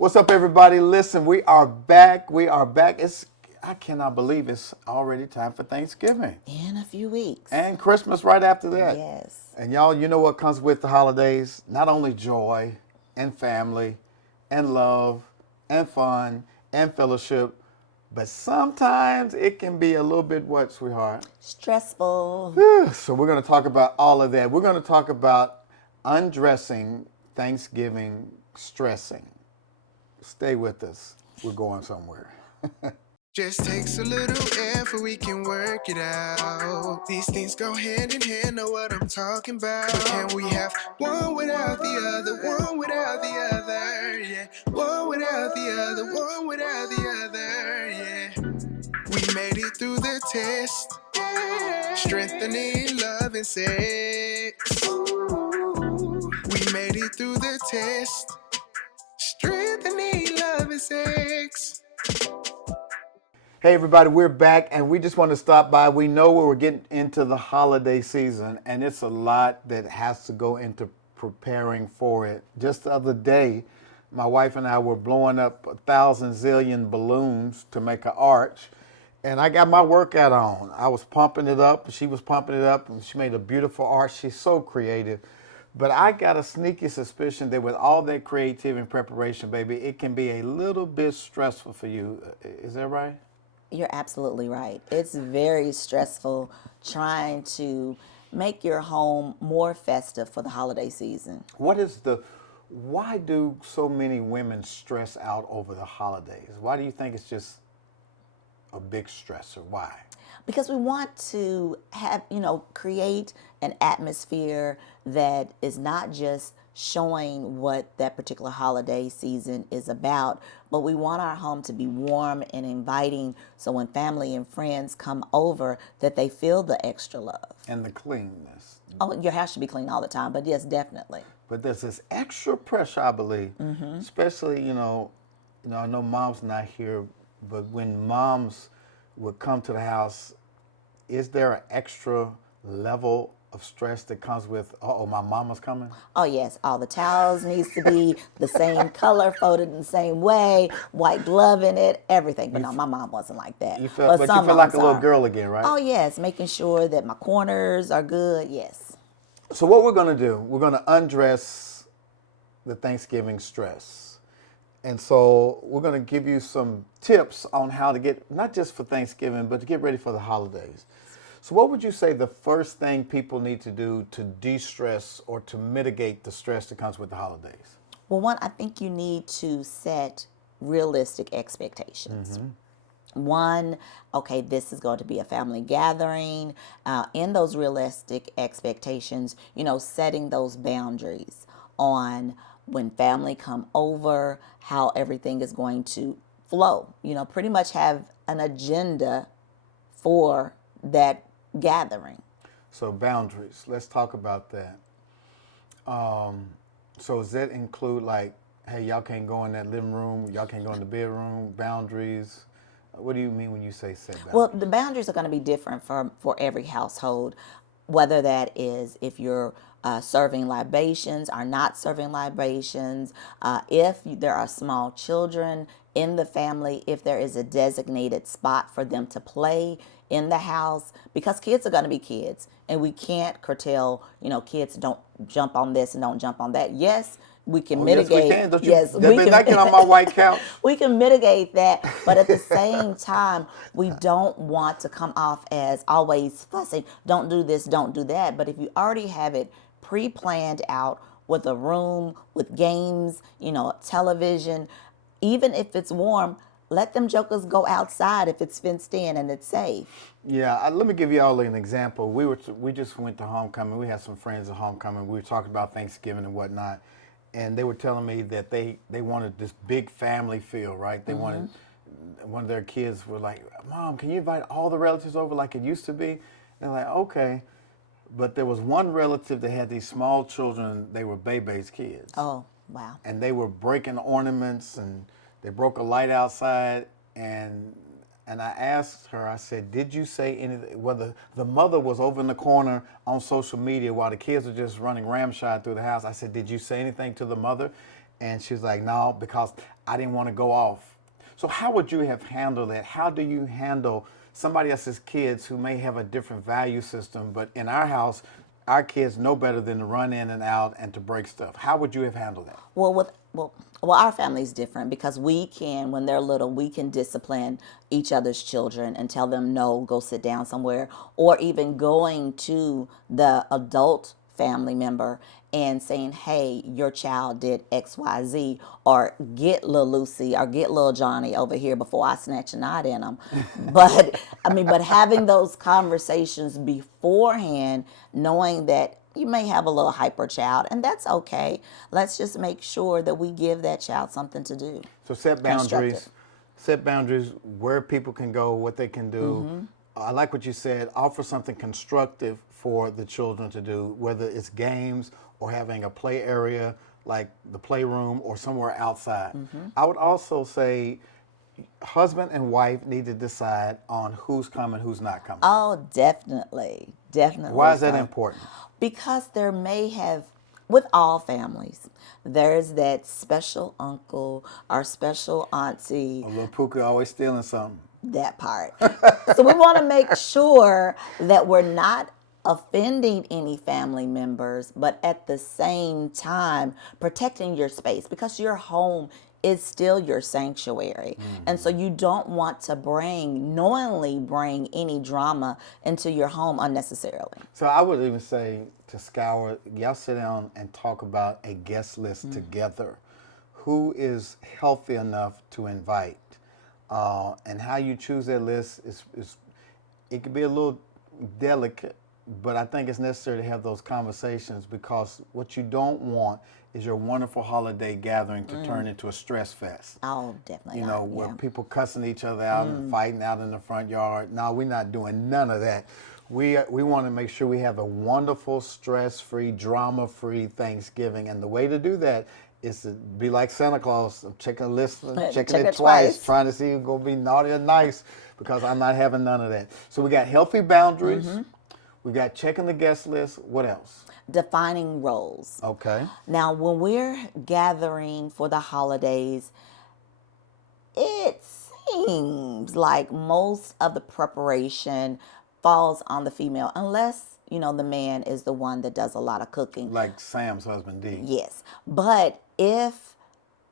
What's up, everybody? Listen, we are back. We are back. I cannot believe it's already time for Thanksgiving. In a few weeks. And Christmas right after that. Yes. And y'all, you know what comes with the holidays? Not only joy and family and love and fun and fellowship, but sometimes it can be a little bit what, sweetheart? Stressful. So we're going to talk about all of that. We're going to talk about undressing Thanksgiving stressing. Stay with us. We're going somewhere. Just takes a little effort, we can work it out. These things go hand in hand, know what I'm talking about. But can we have one without the other, one without the other, yeah. One without the other, one without the other, yeah. We made it through the test, strengthening love and sex. We made it through the test, strengthening love and sex. Hey everybody, we're back and we just want to stop by. We know we're getting into the holiday season and it's a lot that has to go into preparing for it. Just the other day, my wife and I were blowing up 1,000 zillion balloons to make an arch, and I got my workout on. I was pumping it up, she was pumping it up, and she made a beautiful arch. She's so creative. But I got a sneaky suspicion that with all that creativity and preparation, baby, it can be a little bit stressful for you. Is that right? You're absolutely right. It's very stressful trying to make your home more festive for the holiday season. Why do so many women stress out over the holidays? Why do you think it's just a big stressor? Why? Because we want to have, create an atmosphere that is not just showing what that particular holiday season is about, but we want our home to be warm and inviting so when family and friends come over that they feel the extra love. And the cleanness. Oh, your house should be clean all the time, but yes, definitely. But there's this extra pressure, I believe, especially, I know mom's not here, but when moms would come to the house, is there an extra level of stress that comes with, my mama's coming? Oh yes, all the towels needs to be the same color, folded in the same way, white glove in it, everything. But no, my mom wasn't like that. You feel like a little girl again, right? Oh yes, making sure that my corners are good, yes. So what we're going to do, we're going to undress the Thanksgiving stress. And so we're going to give you some tips on how to get, not just for Thanksgiving, but to get ready for the holidays. So what would you say the first thing people need to do to de-stress or to mitigate the stress that comes with the holidays? Well, one, I think you need to set realistic expectations. One, okay, this is going to be a family gathering. In those realistic expectations, setting those boundaries on when family come over, how everything is going to flow. Pretty much have an agenda for that gathering. So boundaries, let's talk about that. So does that include like, hey, y'all can't go in that living room, y'all can't go in the bedroom, boundaries? What do you mean when you say set boundaries? Well, the boundaries are going to be different for every household, whether that is if you're serving libations or not serving libations, if there are small children in the family, if there is a designated spot for them to play in the house, because kids are going to be kids and we can't curtail, kids don't jump on this and don't jump on that. Yes, we can mitigate. Yes, we can. They not get on my white couch. We can mitigate that, but at the same time, we don't want to come off as always fussing. Don't do this, don't do that. But if you already have it pre-planned out with a room, with games, television, even if it's warm, let them jokers go outside if it's fenced in and it's safe. Yeah, let me give you all an example. We just went to homecoming. We had some friends at homecoming. We were talking about Thanksgiving and whatnot. And they were telling me that they wanted this big family feel, right? They wanted, one of their kids were like, Mom, can you invite all the relatives over like it used to be? And they're like, okay. But there was one relative that had these small children. They were Bebe's kids. Oh, wow. And they were breaking ornaments, and they broke a light outside. And I asked her, I said, did you say anything? Whether the mother was over in the corner on social media while the kids were just running ramshot through the house. I said, did you say anything to the mother? And she was like, no, because I didn't want to go off. So how would you have handled that? How do you handle somebody else's kids who may have a different value system, but in our house, our kids know better than to run in and out and to break stuff? How would you have handled that? Well, our family's different because we can, when they're little, we can discipline each other's children and tell them no, go sit down somewhere, or even going to the adult family member and saying, hey, your child did X, Y, Z, or get little Lucy or get little Johnny over here before I snatch a knot in them. But having those conversations beforehand, knowing that you may have a little hyper child, and that's okay. Let's just make sure that we give that child something to do. So set boundaries. Set boundaries where people can go, what they can do. I like what you said. Offer something constructive for the children to do, whether it's games or having a play area like the playroom or somewhere outside. I would also say husband and wife need to decide on who's coming, who's not coming. Oh, definitely. Definitely. Why is that important? Because there may have, with all families, there's that special uncle or special auntie. A little Pookie always stealing something. That part. So we want to make sure that we're not offending any family members, but at the same time protecting your space, because your home is still your sanctuary. And so you don't want to knowingly bring any drama into your home unnecessarily. So I would even say to Scour, y'all sit down and talk about a guest list together. Who is healthy enough to invite? And how you choose that list is it can be a little delicate, but I think it's necessary to have those conversations, because what you don't want is your wonderful holiday gathering to turn into a stress fest. Oh, definitely. Where people cussing each other out and fighting out in the front yard. No, we're not doing none of that. We want to make sure we have a wonderful, stress-free, drama-free Thanksgiving, and the way to do that is to be like Santa Claus. I'm checking the list, checking it twice, trying to see who's going to be naughty or nice, because I'm not having none of that. So we got healthy boundaries. We got checking the guest list. What else? Defining roles. Okay. Now, when we're gathering for the holidays, it seems like most of the preparation falls on the female, unless, the man is the one that does a lot of cooking. Like Sam's husband, D. Yes. But if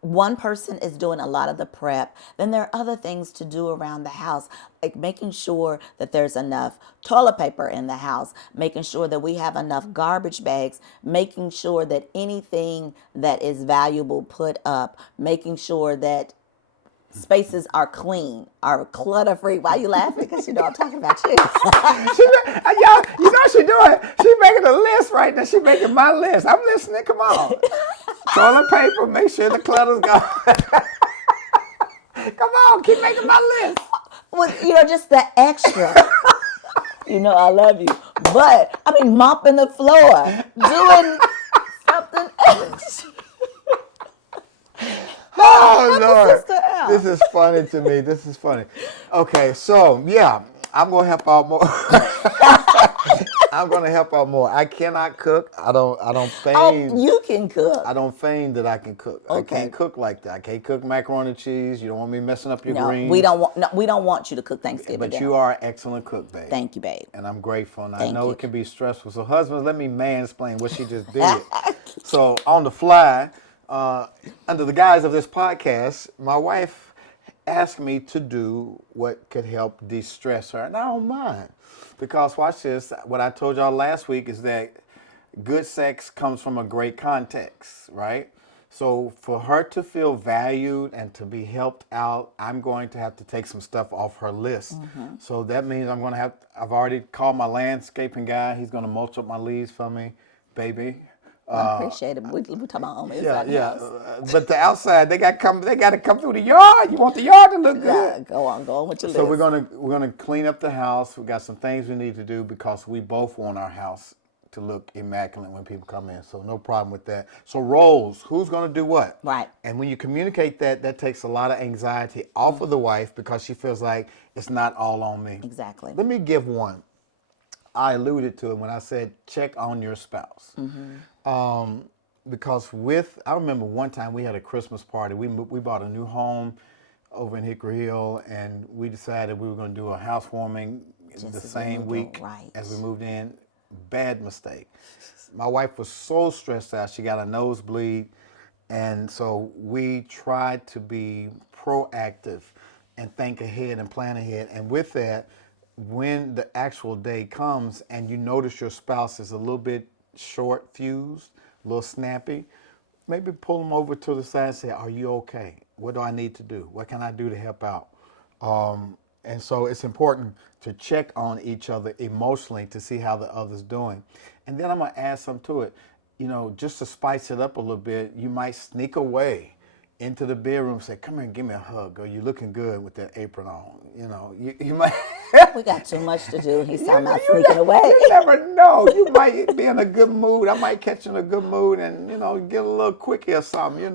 one person is doing a lot of the prep, then there are other things to do around the house, like making sure that there's enough toilet paper in the house, making sure that we have enough garbage bags, making sure that anything that is valuable put up, making sure that spaces are clean, are clutter-free. Why are you laughing? Because I'm talking about you. Y'all, she doing? She making a list right now. She making my list. I'm listening. Come on. Toilet paper. Make sure the clutter's gone. Come on, keep making my list. Well, just the extra. I love you, but mopping the floor, doing something else. Oh, Lord. This is funny to me. This is funny. Okay, so, yeah, I'm going to help out more. I'm going to help out more. I cannot cook. I don't feign. Oh, you can cook. I don't feign that I can cook. Okay. I can't cook like that. I can't cook macaroni and cheese. You don't want me messing up your greens. We don't want you to cook Thanksgiving But dinner. you are an excellent cook, babe. Thank you, babe. And I'm grateful. And I Thank know you. it can be stressful. So, husbands, let me mansplain what she just did. So, on the fly, under the guise of this podcast, my wife asked me to do what could help de-stress her. And I don't mind. Because, watch this, what I told y'all last week is that good sex comes from a great context, right? So for her to feel valued and to be helped out, I'm going to have to take some stuff off her list. So that means I've already called my landscaping guy. He's going to mulch up my leaves for me, baby. I appreciate it. We're talking about on the inside of the house. But the outside, they got to come through the yard. You want the yard to look good. Yeah, go on with your list. So we're gonna clean up the house. We got some things we need to do because we both want our house to look immaculate when people come in. So no problem with that. So roles, who's gonna do what? Right. And when you communicate that takes a lot of anxiety off of the wife, because she feels like it's not all on me. Exactly. Let me give one. I alluded to it when I said check on your spouse. because I remember one time we had a Christmas party. We bought a new home over in Hickory Hill, and we decided we were going to do a housewarming Just the as we same moved in, week right. as we moved in. Bad mistake. My wife was so stressed out. She got a nosebleed, and so we tried to be proactive and think ahead and plan ahead. And with that, when the actual day comes and you notice your spouse is a little bit short fused, a little snappy, maybe pull them over to the side and say, "Are you okay? What do I need to do? What can I do to help out?" And so it's important to check on each other emotionally to see how the other's doing. And then I'm going to add something to it. Just to spice it up a little bit, you might sneak away into the bedroom and say, "Come here and give me a hug," or "You're looking good with that apron on." You might. We got too much to do. He's You talking about you sneaking ne- away. You never know. You might be in a good mood. I might catch you in a good mood and, get a little quickie or something,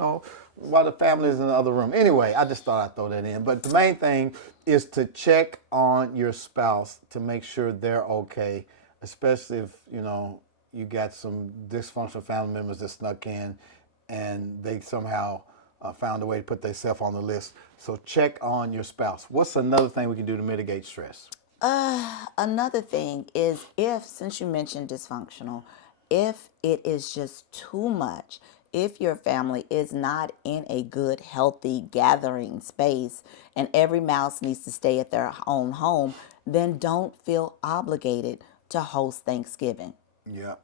while the family is in the other room. Anyway, I just thought I'd throw that in. But the main thing is to check on your spouse to make sure they're okay, especially if, you got some dysfunctional family members that snuck in and they somehow found a way to put themselves on the list. So check on your spouse. What's another thing we can do to mitigate stress? Another thing is since you mentioned dysfunctional, if it is just too much, if your family is not in a good, healthy gathering space and every mouse needs to stay at their own home, then don't feel obligated to host Thanksgiving. Yeah.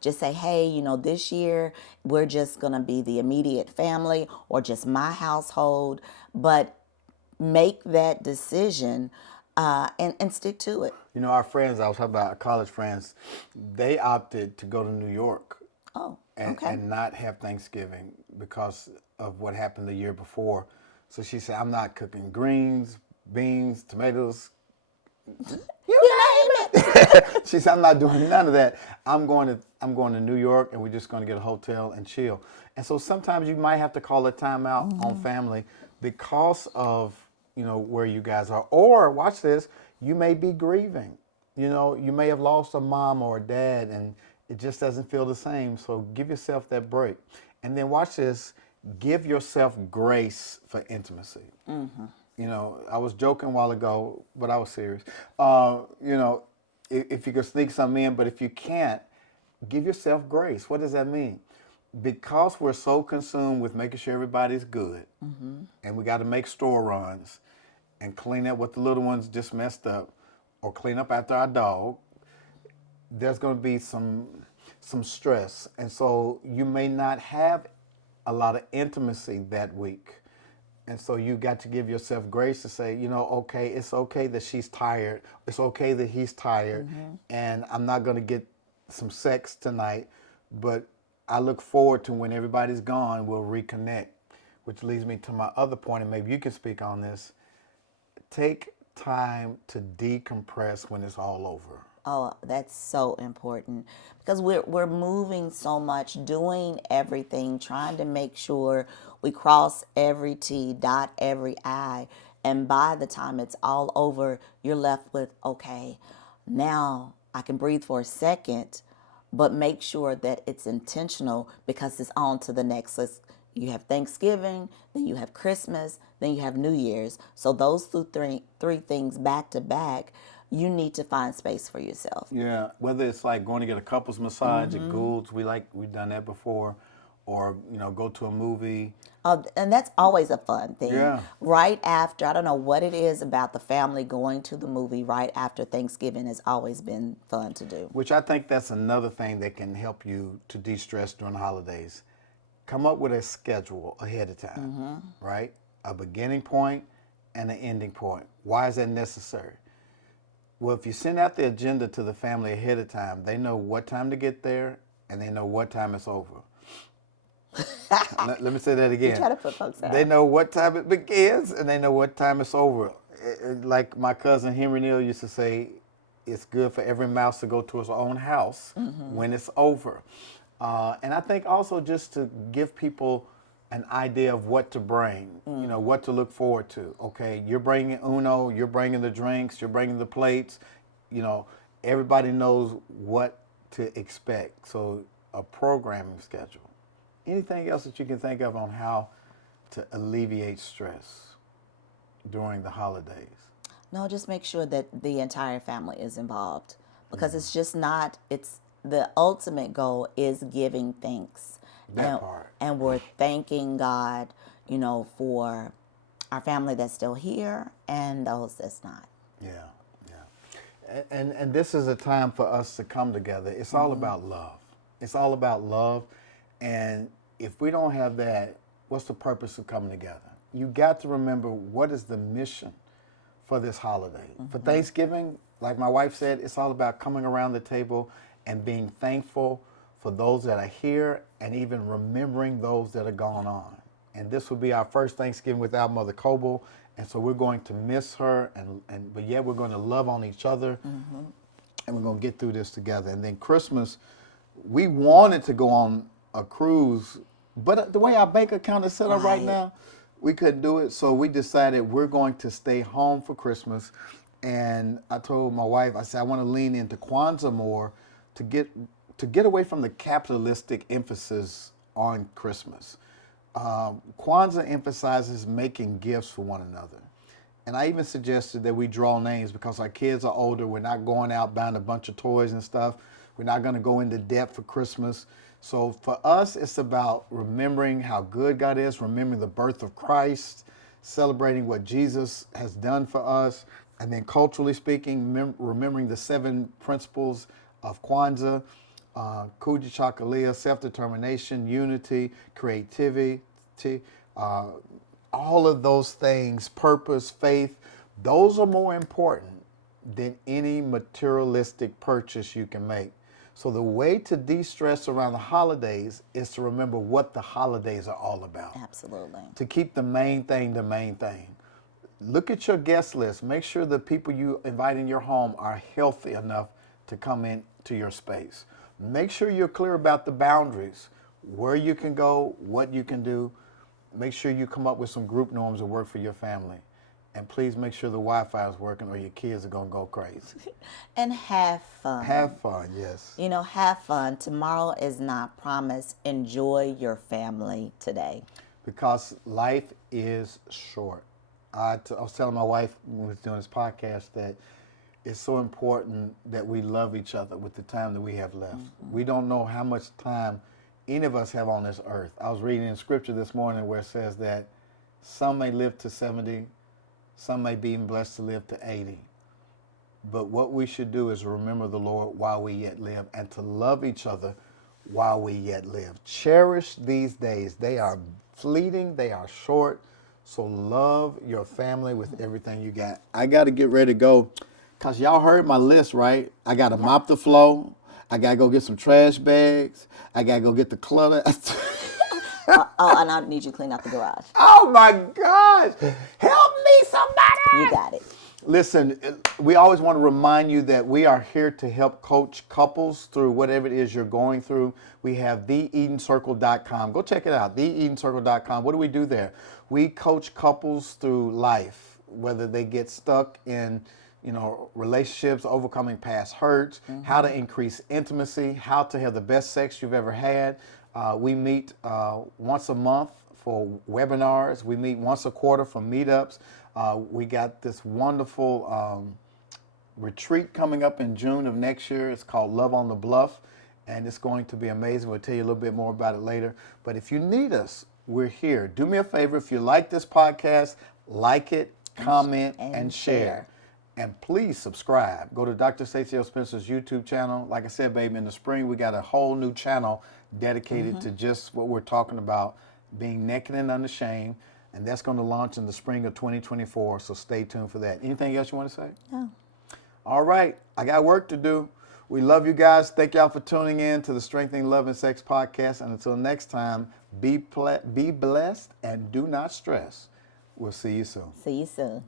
Just say, hey, this year we're just going to be the immediate family or just my household, but make that decision and stick to it. Our friends, I was talking about our college friends, they opted to go to New York Oh, and, okay. and not have Thanksgiving because of what happened the year before. So she said, "I'm not cooking greens, beans, tomatoes. You name it." She said, "I'm not doing none of that. I'm going to New York, and we're just going to get a hotel and chill." And so sometimes you might have to call a timeout on family because of where you guys are. Or watch this, you may be grieving. You may have lost a mom or a dad, and it just doesn't feel the same. So give yourself that break. And then watch this, give yourself grace for intimacy. I was joking a while ago, but I was serious. If you could sneak something in, but if you can't, give yourself grace. What does that mean? Because we're so consumed with making sure everybody's good, and we got to make store runs and clean up what the little ones just messed up, or clean up after our dog, there's going to be some stress. And so you may not have a lot of intimacy that week. And so you got to give yourself grace to say, okay, it's okay that she's tired. It's okay that he's tired. And I'm not going to get some sex tonight, but I look forward to when everybody's gone, we'll reconnect. Which leads me to my other point, and maybe you can speak on this. Take time to decompress when it's all over. Oh, that's so important because we're moving so much, doing everything, trying to make sure we cross every T, dot every I, and by the time it's all over, you're left with, okay, now I can breathe for a second, but make sure that it's intentional because it's on to the next. You have Thanksgiving, then you have Christmas, then you have New Year's. So those three things back to back, you need to find space for yourself. Yeah, whether it's like going to get a couples massage at Gould's, we've done that before, or go to a movie. And that's always a fun thing. Yeah. Right after, I don't know what it is about the family going to the movie right after Thanksgiving has always been fun to do. Which I think that's another thing that can help you to de-stress during the holidays. Come up with a schedule ahead of time, right? A beginning point and an ending point. Why is that necessary? Well, if you send out the agenda to the family ahead of time, they know what time to get there and they know what time it's over. Let me say that again. You try to put folks out. They know what time it begins and they know what time it's over. Like my cousin Henry Neal used to say, it's good for every mouse to go to its own house when it's over. And I think also just to give people an idea of what to bring, what to look forward to. Okay, you're bringing Uno, you're bringing the drinks, you're bringing the plates. Everybody knows what to expect. So a programming schedule. Anything else that you can think of on how to alleviate stress during the holidays? No, just make sure that the entire family is involved, because it's just not, it's the ultimate goal is giving thanks. That part. And we're thanking God, for our family that's still here and those that's not. Yeah, yeah. And this is a time for us to come together. It's all about love. It's all about love. And if we don't have that, what's the purpose of coming together? You got to remember, what is the mission for this holiday? For Thanksgiving, like my wife said, it's all about coming around the table and being thankful for those that are here and even remembering those that are gone on. And this will be our first Thanksgiving without Mother Coble, and so we're going to miss her, but yet we're going to love on each other, and we're going to get through this together. And then Christmas, we wanted to go on a cruise, but the way our bank account is set up right now, we couldn't do it, so we decided we're going to stay home for Christmas. And I told my wife, I said, I want to lean into Kwanzaa more to get away from the capitalistic emphasis on Christmas. Kwanzaa emphasizes making gifts for one another. And I even suggested that we draw names, because our kids are older. We're not going out buying a bunch of toys and stuff. We're not going to go into debt for Christmas. So for us, it's about remembering how good God is, remembering the birth of Christ, celebrating what Jesus has done for us, and then culturally speaking, remembering the 7 principles of Kwanzaa, Kujichagulia, self-determination, unity, creativity, all of those things, purpose, faith, those are more important than any materialistic purchase you can make. So the way to de-stress around the holidays is to remember what the holidays are all about. Absolutely. To keep the main thing the main thing. Look at your guest list. Make sure the people you invite in your home are healthy enough to come into your space. Make sure you're clear about the boundaries, where you can go, what you can do. Make sure you come up with some group norms that work for your family. And please make sure the Wi-Fi is working, or your kids are going to go crazy. And have fun. Have fun, yes. Have fun. Tomorrow is not promised. Enjoy your family today. Because life is short. I was telling my wife when we was doing this podcast that it's so important that we love each other with the time that we have left. We don't know how much time any of us have on this earth. I was reading in scripture this morning where it says that some may live to 70, some may be blessed to live to 80. But what we should do is remember the Lord while we yet live, and to love each other while we yet live. Cherish these days. They are fleeting, they are short. So love your family with everything you got. I got to get ready to go, because y'all heard my list, right? I got to mop the floor. I got to go get some trash bags. I got to go get the clutter. And I need you to clean out the garage. Oh, my gosh. Help me, somebody. You got it. Listen, we always want to remind you that we are here to help coach couples through whatever it is you're going through. We have theedencircle.com. Go check it out, theedencircle.com. What do we do there? We coach couples through life, whether they get stuck in relationships, overcoming past hurts, how to increase intimacy, how to have the best sex you've ever had. We meet once a month for webinars. We meet once a quarter for meetups. We got this wonderful retreat coming up in June of next year. It's called Love on the Bluff, and it's going to be amazing. We'll tell you a little bit more about it later. But if you need us, we're here. Do me a favor. If you like this podcast, like it, comment, and share. And please subscribe. Go to Dr. Stacy Spencer's YouTube channel. Like I said, baby, in the spring, we got a whole new channel dedicated to just what we're talking about, being naked and unashamed. And that's going to launch in the spring of 2024, so stay tuned for that. Anything else you want to say? No. All right. I got work to do. We love you guys. Thank y'all for tuning in to the Strengthening Love and Sex podcast. And until next time, be blessed and do not stress. We'll see you soon. See you soon.